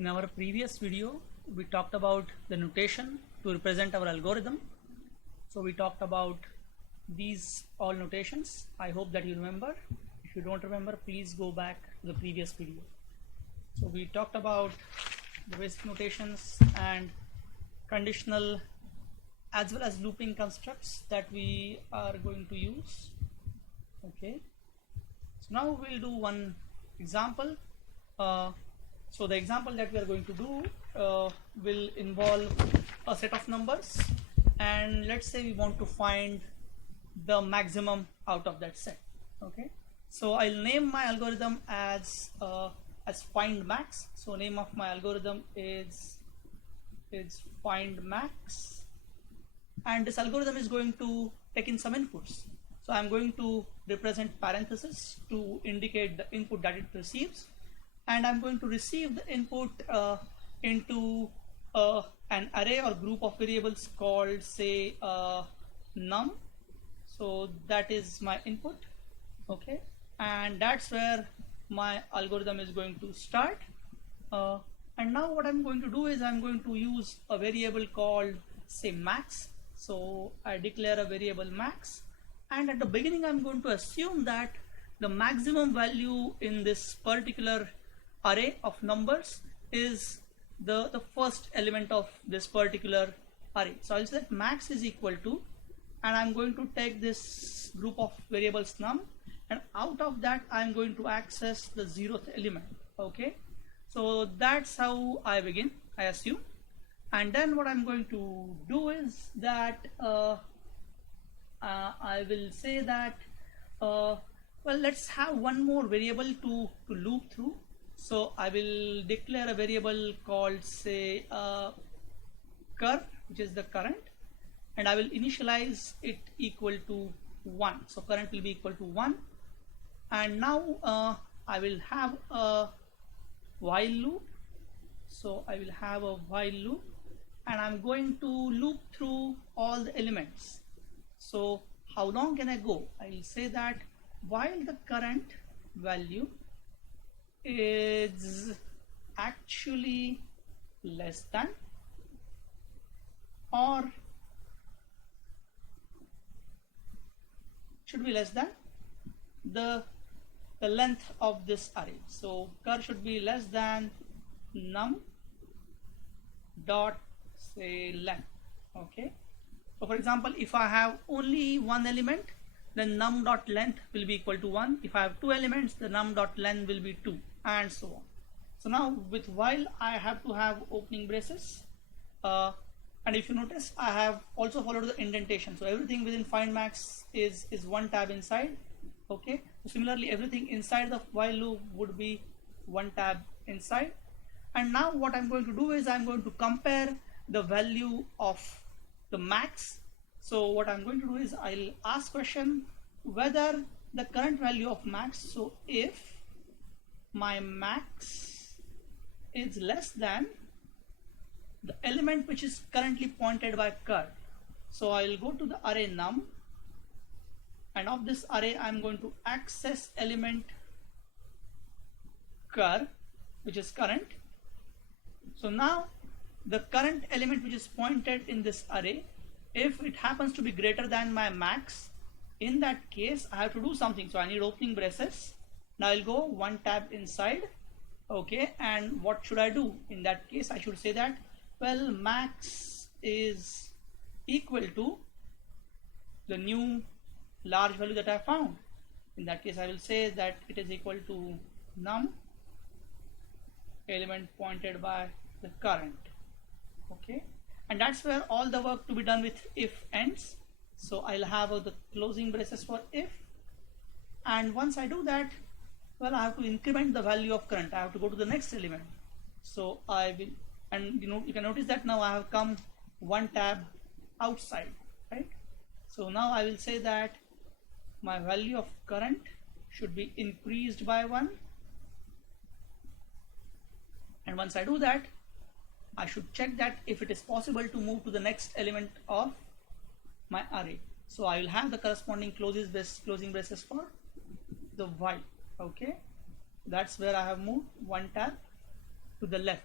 In our previous video, we talked about the notation to represent our algorithm. So we talked about these all notations. I hope that you remember. If you don't remember, please go back to the previous video. So we talked about the basic notations and conditional as well as looping constructs that we are going to use. Okay. So now we'll do one example. So the example that we are going to do will involve a set of numbers, and let's say we want to find the maximum out of that set. Okay, so I'll name my algorithm as find max. So name of my algorithm is find max, and this algorithm is going to take in some inputs. So I'm going to represent parentheses to indicate the input that it receives, and I'm going to receive the input into an array or group of variables called, say, num. So that is my input. Okay, and that's where my algorithm is going to start. And now what I'm going to do is I'm going to use a variable called, say, max. So I declare a variable max, and at the beginning I'm going to assume that the maximum value in this particular array of numbers is the first element of this particular array. So I'll say that max is equal to, and I'm going to take this group of variables num, and out of that I'm going to access the 0th element. Okay, so that's how I begin, I assume. And then what I'm going to do is that I will say that well, let's have one more variable to loop through. So I will declare a variable called, say, cur, which is the current, and I will initialize it equal to 1. So current will be equal to 1, and now I will have a while loop. So I will have a while loop, and I'm going to loop through all the elements. So how long can I go? I will say that while the current value is actually less than or should be less than the length of this array. So cur should be less than num dot, say, length. Okay, so for example, if I have only one element, then num dot length will be equal to 1. If I have two elements, the num dot length will be 2, and so on. So now with while I have to have opening braces, and if you notice, I have also followed the indentation. So everything within find max is one tab inside. Okay, so similarly everything inside the while loop would be one tab inside. And now what I'm going to do is I'm going to compare the value of the max. So what I'm going to do is I'll ask question whether the current value of max, so if my max is less than the element which is currently pointed by cur. So I'll go to the array num, and of this array I'm going to access element cur, which is current. So now the current element which is pointed in this array, if it happens to be greater than my max, in that case I have to do something. So I need opening braces. Now I'll go one tab inside. Okay, and what should I do? In that case I should say that, well, max is equal to the new large value that I found. In that case I will say that it is equal to num element pointed by the current. Okay, and that's where all the work to be done with if ends. So I'll have the closing braces for if, and once I do that, well, I have to increment the value of current. I have to go to the next element. So I will, and you can notice that now I have come one tab outside, right? So now I will say that my value of current should be increased by 1, and once I do that, I should check that if it is possible to move to the next element of my array. So I will have the corresponding closing braces for the while. Okay, that's where I have moved one tab to the left.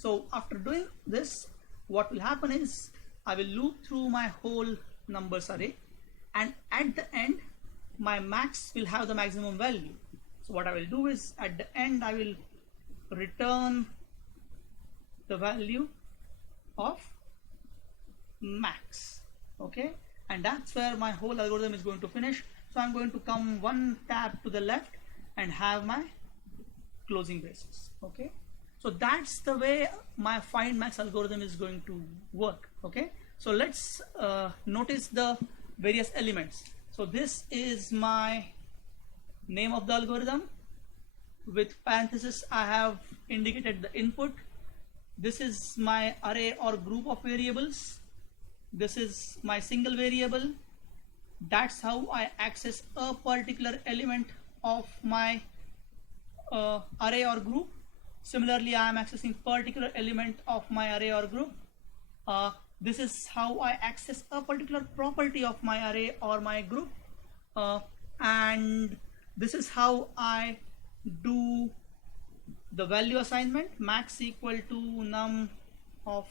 So after doing this, what will happen is I will loop through my whole numbers array, and at the end my max will have the maximum value. So what I will do is at the end I will return the value of max, okay, and that's where my whole algorithm is going to finish. So I'm going to come one tab to the left and have my closing braces, okay. So that's the way my find max algorithm is going to work, okay. So let's notice the various elements. So this is my name of the algorithm. With parenthesis I have indicated the input. This is my array or group of variables. This is my single variable. That's how I access a particular element of my array or group. Similarly, I am accessing particular element of my array or group. This is how I access a particular property of my array or my group. And this is how I do the value assignment, max equal to num of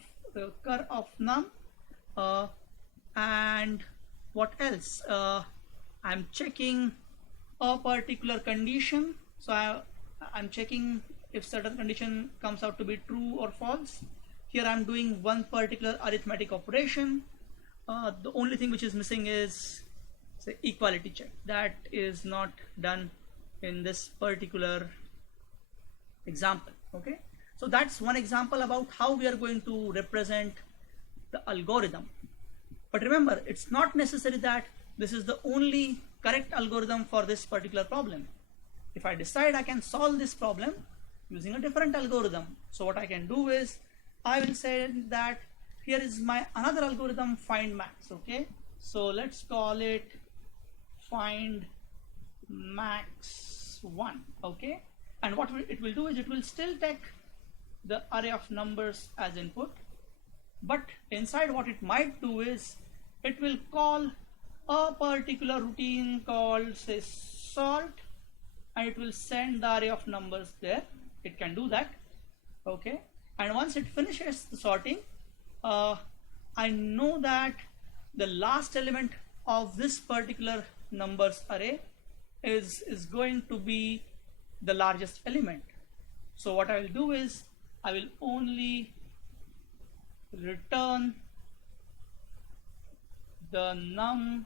cur of num. And what else? I'm checking a particular condition. So I'm checking if certain condition comes out to be true or false. Here I'm doing one particular arithmetic operation. The only thing which is missing is, say, equality check. That is not done in this particular example, okay. So that's one example about how we are going to represent the algorithm. But remember, it's not necessary that this is the only correct algorithm for this particular problem. If I decide I can solve this problem using a different algorithm, so what I can do is I will say that here is my another algorithm, find max, okay. So let's call it find max 1, okay. And what it will do is it will still take the array of numbers as input, but inside what it might do is it will call a particular routine called, say, sort, and it will send the array of numbers there. It can do that, okay. And once it finishes the sorting, I know that the last element of this particular numbers array is going to be the largest element. So what I will do is I will only return the num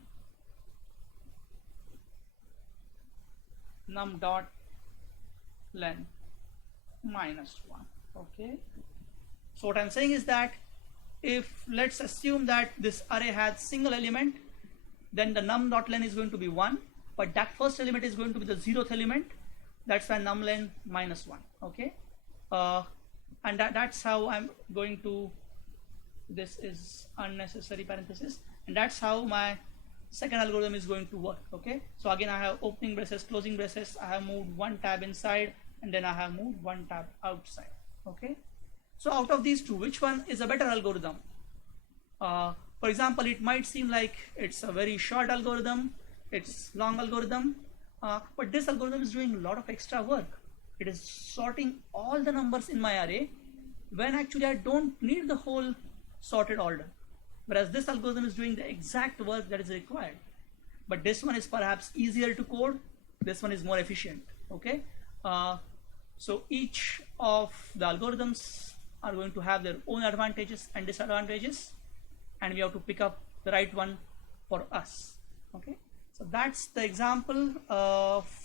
dot length minus 1, okay. So what I'm saying is that if, let's assume that this array has single element, then the num dot length is going to be 1, but that first element is going to be the 0th element. That's why num length minus 1, okay. And that's how I'm going to, this is unnecessary parenthesis, and that's how my second algorithm is going to work, okay. So again I have opening braces, closing braces, I have moved one tab inside, and then I have moved one tab outside, okay. So out of these two, which one is a better algorithm? For example, it might seem like it's a very short algorithm, it's long algorithm, but this algorithm is doing a lot of extra work. It is sorting all the numbers in my array when actually I don't need the whole sorted order, whereas this algorithm is doing the exact work that is required. But this one is perhaps easier to code, this one is more efficient, okay. So each of the algorithms are going to have their own advantages and disadvantages, and we have to pick up the right one for us, okay. So that's the example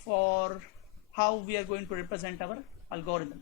for how we are going to represent our algorithm.